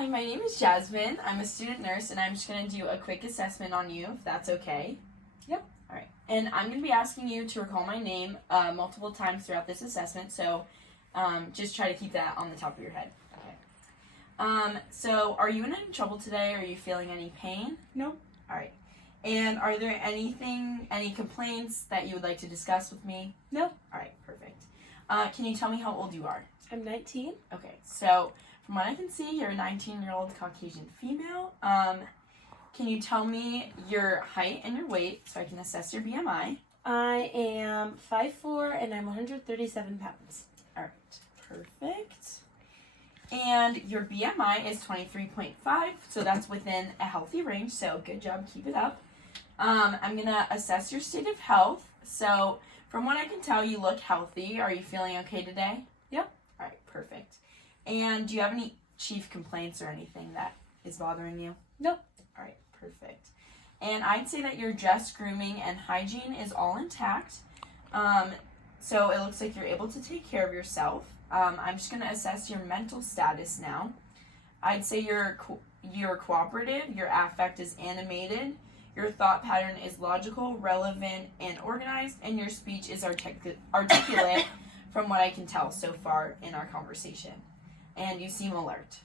Hi, my name is Jasmine. I'm a student nurse, and I'm just going to do a quick assessment on you, if that's okay. Yep. All right. And I'm going to be asking you to recall my name multiple times throughout this assessment, so just try to keep that on the top of your head. Okay. So are you in any trouble today? Are you feeling any pain? No. All right. And are there any complaints that you would like to discuss with me? No. All right, perfect. Can you tell me how old you are? I'm 19. Okay, so from what I can see, you're a 19-year-old Caucasian female. Can you tell me your height and your weight so I can assess your BMI? I am 5'4" and I'm 137 pounds. All right, perfect. And your BMI is 23.5, so that's within a healthy range, so good job, keep it up. I'm going to assess your state of health. So from what I can tell, you look healthy. Are you feeling okay today? Yep. All right, perfect. And do you have any chief complaints or anything that is bothering you? Nope. All right, perfect. And I'd say that your dress, grooming, and hygiene is all intact. So it looks like you're able to take care of yourself. I'm just going to assess your mental status now. I'd say you're cooperative, your affect is animated, your thought pattern is logical, relevant, and organized, and your speech is articulate from what I can tell so far in our conversation. And you seem alert.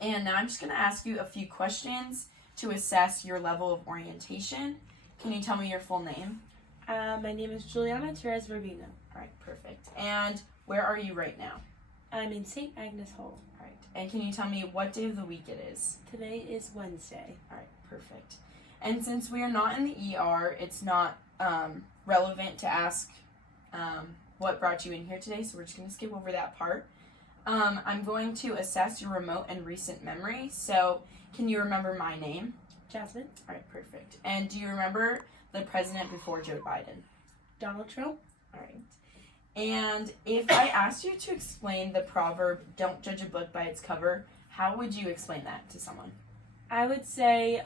And now I'm just going to ask you a few questions to assess your level of orientation. Can you tell me your full name? My name is Juliana Therese Rubino. All right, perfect. And where are you right now? I'm in St. Agnes Hall. All right. And can you tell me what day of the week it is? Today is Wednesday. All right, perfect. And since we are not in the ER, it's not relevant to ask what brought you in here today, so we're just going to skip over that part. I'm going to assess your remote and recent memory. So can you remember my name? Jasmine. All right, perfect. And do you remember the president before Joe Biden? Donald Trump. All right. And if I asked you to explain the proverb, don't judge a book by its cover, how would you explain that to someone? I would say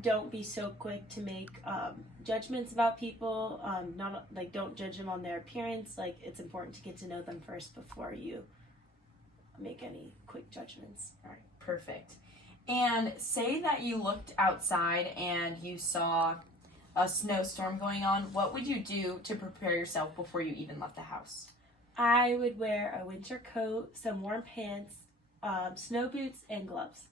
don't be so quick to make judgments about people. Don't judge them on their appearance. Like, it's important to get to know them first before you make any quick judgments. All right, perfect. And say that you looked outside and you saw a snowstorm going on. What would you do to prepare yourself before you even left the house? I would wear a winter coat, some warm pants, snow boots, and gloves.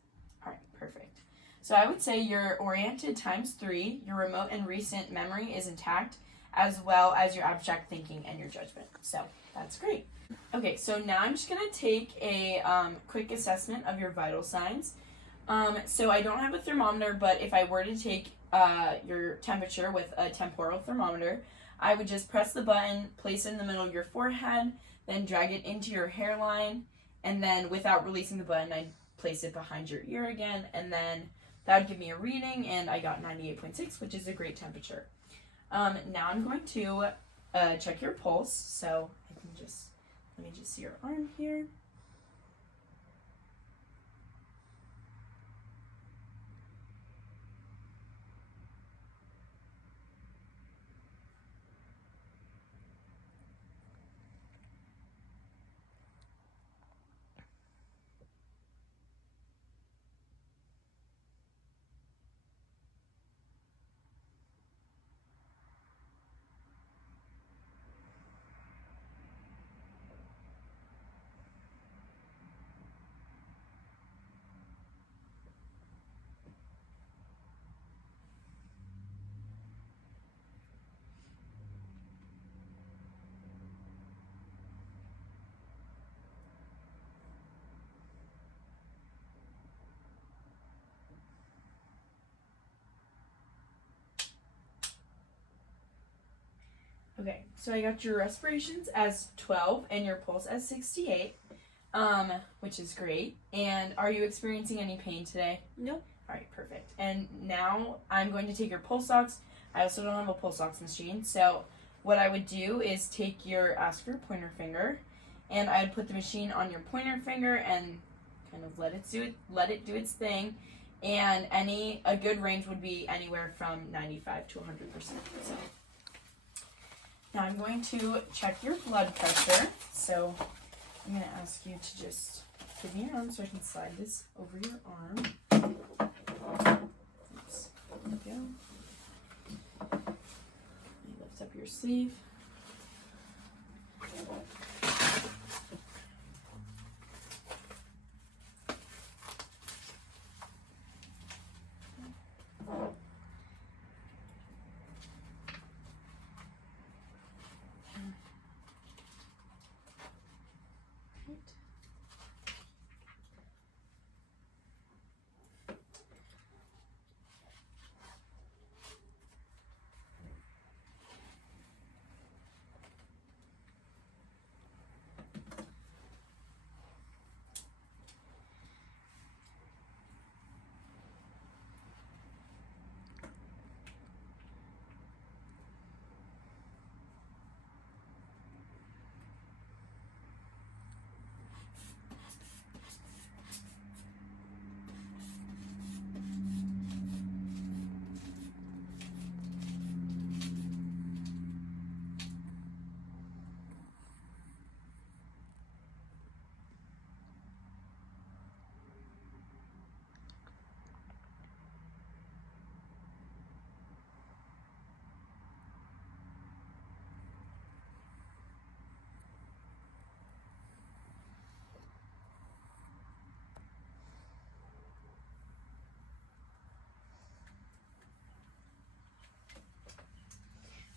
All right, perfect. So I would say you're oriented times 3, your remote and recent memory is intact, as well as your abstract thinking and your judgment. So that's great. Okay, so now I'm just going to take a quick assessment of your vital signs. So I don't have a thermometer, but if I were to take your temperature with a temporal thermometer, I would just press the button, place it in the middle of your forehead, then drag it into your hairline, and then without releasing the button, I'd place it behind your ear again, and then that would give me a reading, and I got 98.6, which is a great temperature. Now I'm going to check your pulse, so let me just see your arm here. Okay, so I got your respirations as 12 and your pulse as 68, which is great. And are you experiencing any pain today? No. All right, perfect. And now I'm going to take your pulse ox. I also don't have a pulse ox machine, so what I would do is ask for your pointer finger, and I would put the machine on your pointer finger and kind of let it do its thing. And a good range would be anywhere from 95 to 100%. So now I'm going to check your blood pressure. So I'm going to ask you to just Give me your arm so I can slide this over your arm. Oops. There we go. Lift up your sleeve.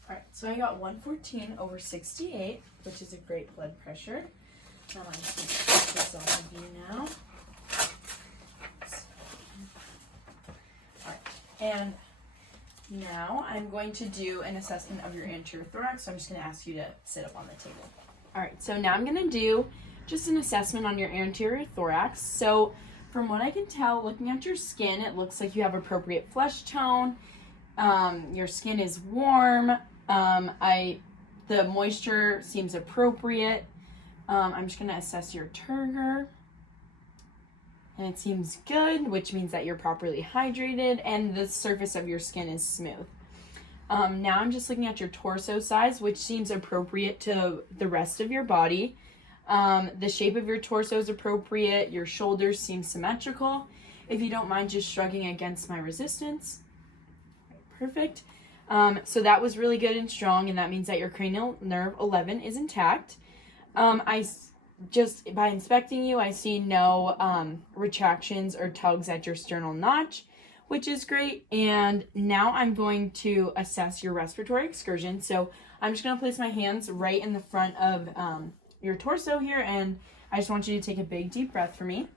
Alright, so I got 114/68, which is a great blood pressure. Now I'm just going to take this off of you now. Alright, and now I'm going to do an assessment of your anterior thorax, so I'm just going to ask you to sit up on the table. Alright, so now I'm going to do just an assessment on your anterior thorax. So from what I can tell, looking at your skin, it looks like you have appropriate flesh tone. Your skin is warm. The moisture seems appropriate. I'm just going to assess your turgor. And it seems good, which means that you're properly hydrated and the surface of your skin is smooth. Now I'm just looking at your torso size, which seems appropriate to the rest of your body. The shape of your torso is appropriate. Your shoulders seem symmetrical. If you don't mind just shrugging against my resistance. Perfect. So that was really good and strong, and that means that your cranial nerve 11 is intact. Just by inspecting you, I see no retractions or tugs at your sternal notch, which is great. And now I'm going to assess your respiratory excursion. So I'm just going to place my hands right in the front of your torso here, and I just want you to take a big deep breath for me.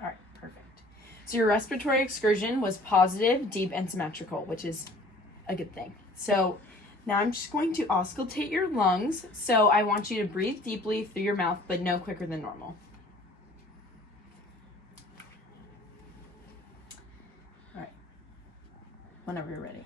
All right, perfect. So your respiratory excursion was positive, deep, and symmetrical, which is a good thing. So now I'm just going to auscultate your lungs. So I want you to breathe deeply through your mouth, but no quicker than normal. All right. Whenever you're ready.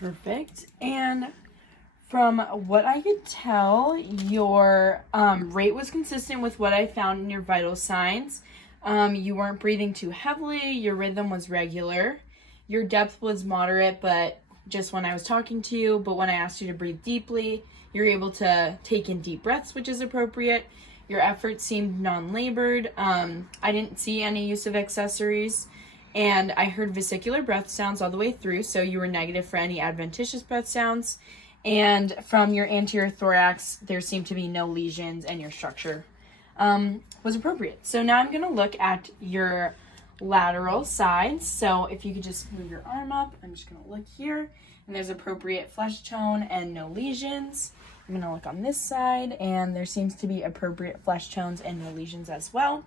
Perfect. And from what I could tell, your rate was consistent with what I found in your vital signs. You weren't breathing too heavily. Your rhythm was regular. Your depth was moderate, but just when I was talking to you. But when I asked you to breathe deeply, you're able to take in deep breaths, which is appropriate. Your effort seemed non-labored. I didn't see any use of accessories. And I heard vesicular breath sounds all the way through, so you were negative for any adventitious breath sounds. And from your anterior thorax, there seemed to be no lesions, and your structure was appropriate. So now I'm going to look at your lateral sides. So if you could just move your arm up, I'm just going to look here, and and there's appropriate flesh tone and no lesions. I'm going to look on this side, and there seems to be appropriate flesh tones and no lesions as well.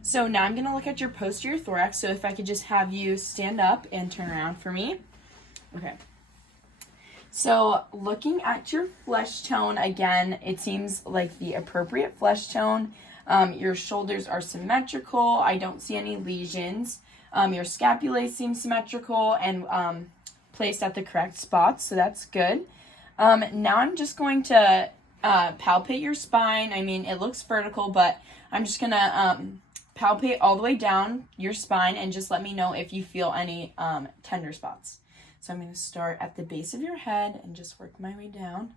So now I'm going to look at your posterior thorax. So if I could just have you stand up and turn around for me. Okay. So looking at your flesh tone, again, it seems like the appropriate flesh tone. Your shoulders are symmetrical. I don't see any lesions. Your scapulae seem symmetrical and placed at the correct spots, so that's good. Now I'm just going to palpate your spine. I mean, it looks vertical, but I'm just going to palpate all the way down your spine and just let me know if you feel any tender spots. So I'm going to start at the base of your head and just work my way down.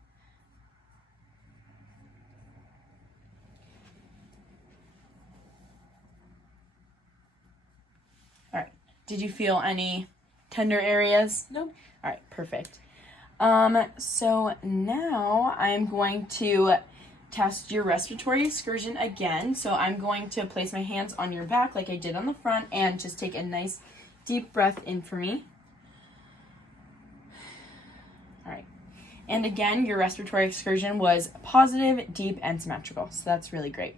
All right. Did you feel any tender areas? Nope. All right, perfect. So now I'm going to test your respiratory excursion again. So I'm going to place my hands on your back like I did on the front and just take a nice deep breath in for me. All right. And again, your respiratory excursion was positive, deep, and symmetrical. So that's really great.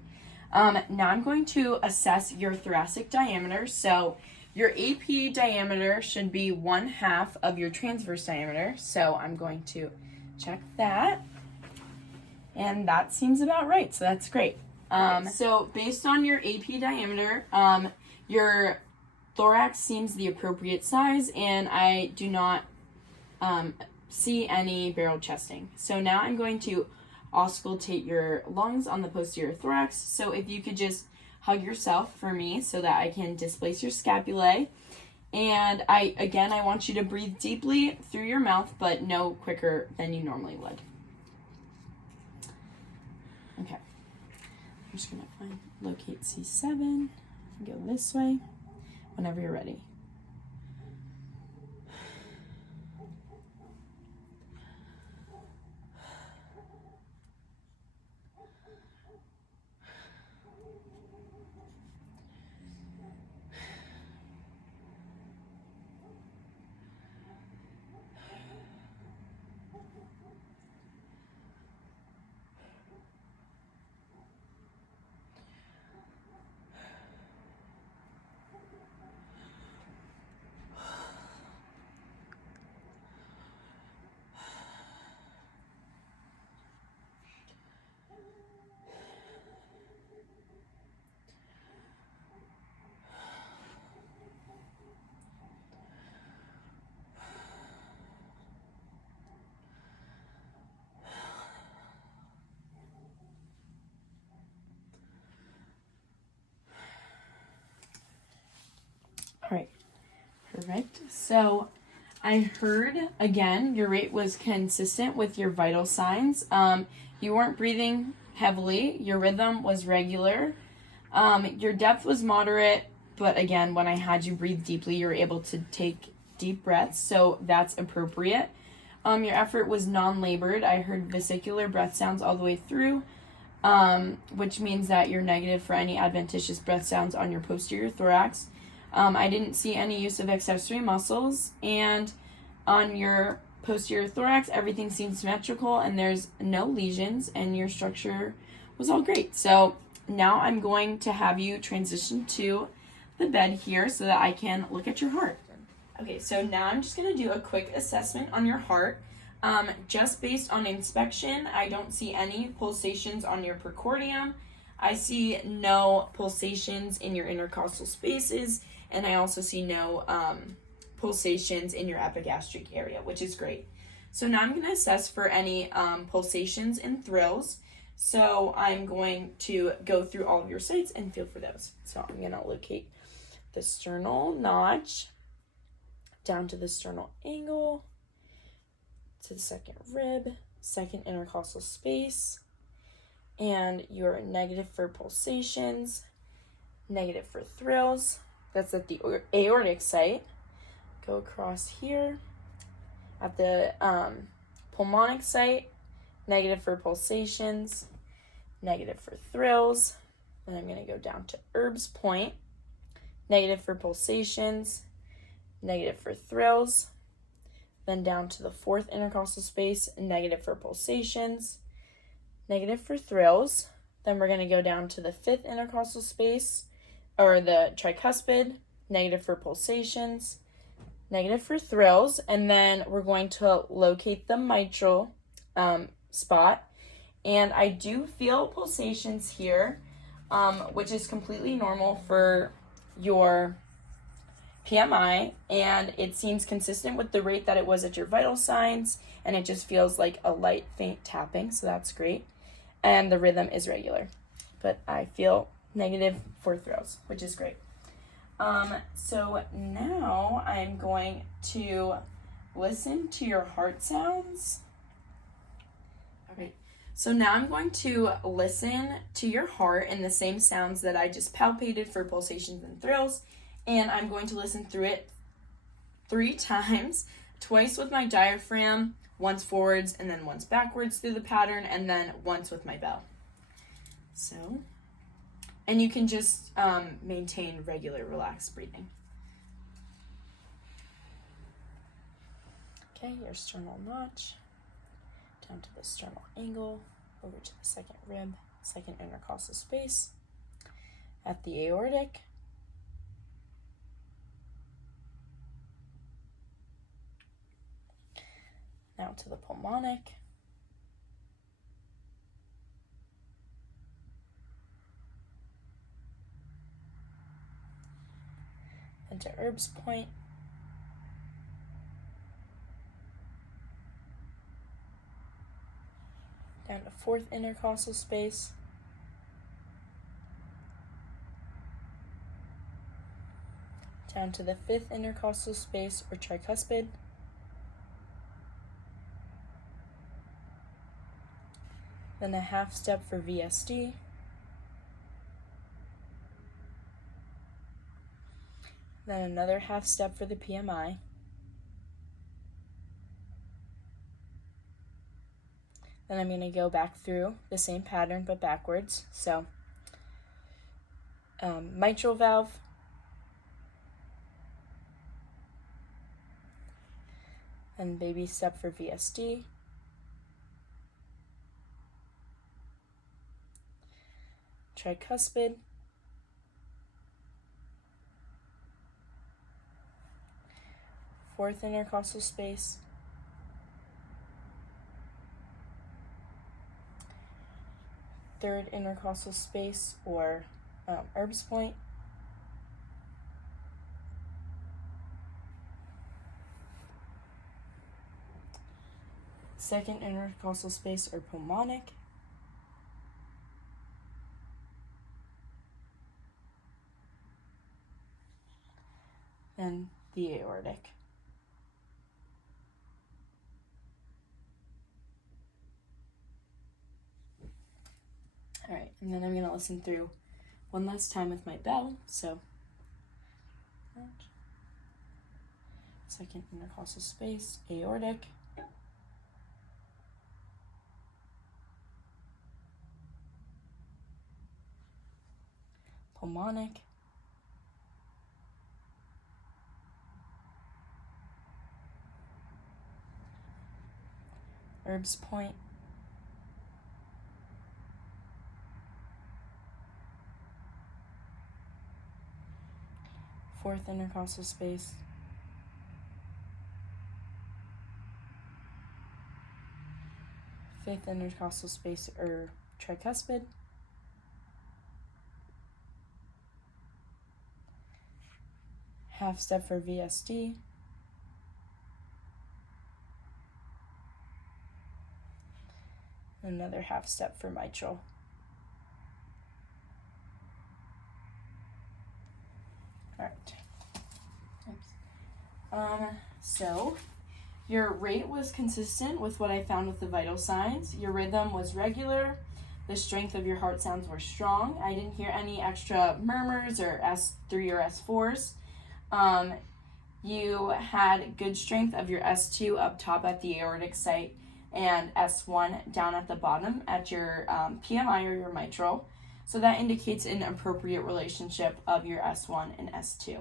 Now I'm going to assess your thoracic diameter. So your AP diameter should be 1/2 of your transverse diameter. So I'm going to check that. And that seems about right. So that's great. So based on your AP diameter, your thorax seems the appropriate size, and I do not see any barrel chesting. So now I'm going to auscultate your lungs on the posterior thorax. So if you could just hug yourself for me so that I can displace your scapulae. And I want you to breathe deeply through your mouth, but no quicker than you normally would. Okay. I'm just going to locate C7 and go this way whenever you're ready. All right, perfect. So I heard, again, your rate was consistent with your vital signs. You weren't breathing heavily. Your rhythm was regular. Your depth was moderate, but again, when I had you breathe deeply, you were able to take deep breaths, so that's appropriate. Your effort was non-labored. I heard vesicular breath sounds all the way through, which means that you're negative for any adventitious breath sounds on your posterior thorax. I didn't see any use of accessory muscles, and on your posterior thorax, everything seems symmetrical and there's no lesions, and your structure was all great. So now I'm going to have you transition to the bed here so that I can look at your heart. Okay, so now I'm just going to do a quick assessment on your heart. Just based on inspection, I don't see any pulsations on your precordium. I see no pulsations in your intercostal spaces, and I also see no pulsations in your epigastric area, which is great. So now I'm going to assess for any pulsations and thrills. So I'm going to go through all of your sites and feel for those. So I'm going to locate the sternal notch down to the sternal angle, to the second rib, second intercostal space, and you're negative for pulsations, negative for thrills. That's at the aortic site. Go across here at the pulmonic site, negative for pulsations, negative for thrills. Then I'm going to go down to Erb's point, negative for pulsations, negative for thrills. then down to the fourth intercostal space, negative for pulsations, negative for thrills. Then we're going to go down to the fifth intercostal space, or the tricuspid, negative for pulsations, negative for thrills, and then we're going to locate the mitral spot. And I do feel pulsations here, which is completely normal for your PMI, and it seems consistent with the rate that it was at your vital signs, and it just feels like a light, faint tapping, so that's great. And the rhythm is regular, but I feel negative for thrills, which is great. So now I'm going to listen to your heart sounds. Okay, so now I'm going to listen to your heart and the same sounds that I just palpated for pulsations and thrills, and I'm going to listen through it 3 times, twice with my diaphragm, once forwards and then once backwards through the pattern, and then once with my bell. So, and you can just maintain regular relaxed breathing. Okay, your sternal notch, down to the sternal angle, over to the second rib, second intercostal space, at the aortic, now to the pulmonic, then to Erb's point, down to fourth intercostal space, down to the fifth intercostal space or tricuspid, then a half step for VSD, then another half step for the PMI, then I'm going to go back through the same pattern but backwards. So mitral valve, then baby step for VSD, tricuspid, fourth intercostal space, third intercostal space or Erb's point, second intercostal space or pulmonic, and the aortic. All right, and then I'm going to listen through one last time with my bell. So, second intercostal space, aortic, pulmonic, Erb's point, fourth intercostal space, fifth intercostal space or tricuspid, half step for VSD, another half step for mitral. All right. So your rate was consistent with what I found with the vital signs. Your rhythm was regular. The strength of your heart sounds were strong. I didn't hear any extra murmurs or S3 or S4s. You had good strength of your S2 up top at the aortic site and S1 down at the bottom at your PMI or your mitral. So that indicates an appropriate relationship of your S1 and S2.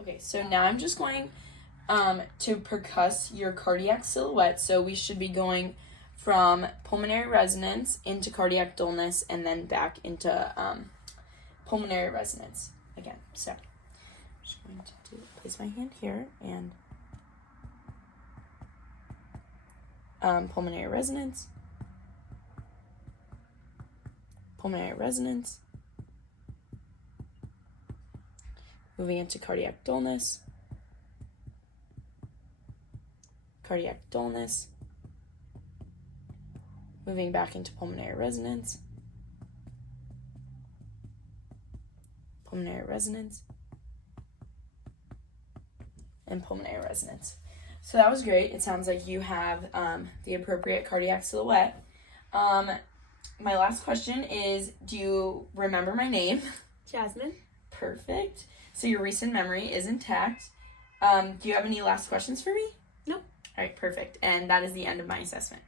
Okay, so now I'm just going to percuss your cardiac silhouette. So we should be going from pulmonary resonance into cardiac dullness and then back into pulmonary resonance again. So I'm just going to place my hand here and pulmonary resonance, pulmonary resonance, moving into cardiac dullness, cardiac dullness, moving back into pulmonary resonance, pulmonary resonance, and pulmonary resonance. So that was great. It sounds like you have the appropriate cardiac silhouette. My last question is, do you remember my name? Jasmine. Perfect. So your recent memory is intact. Do you have any last questions for me? Nope. All right, perfect. And that is the end of my assessment.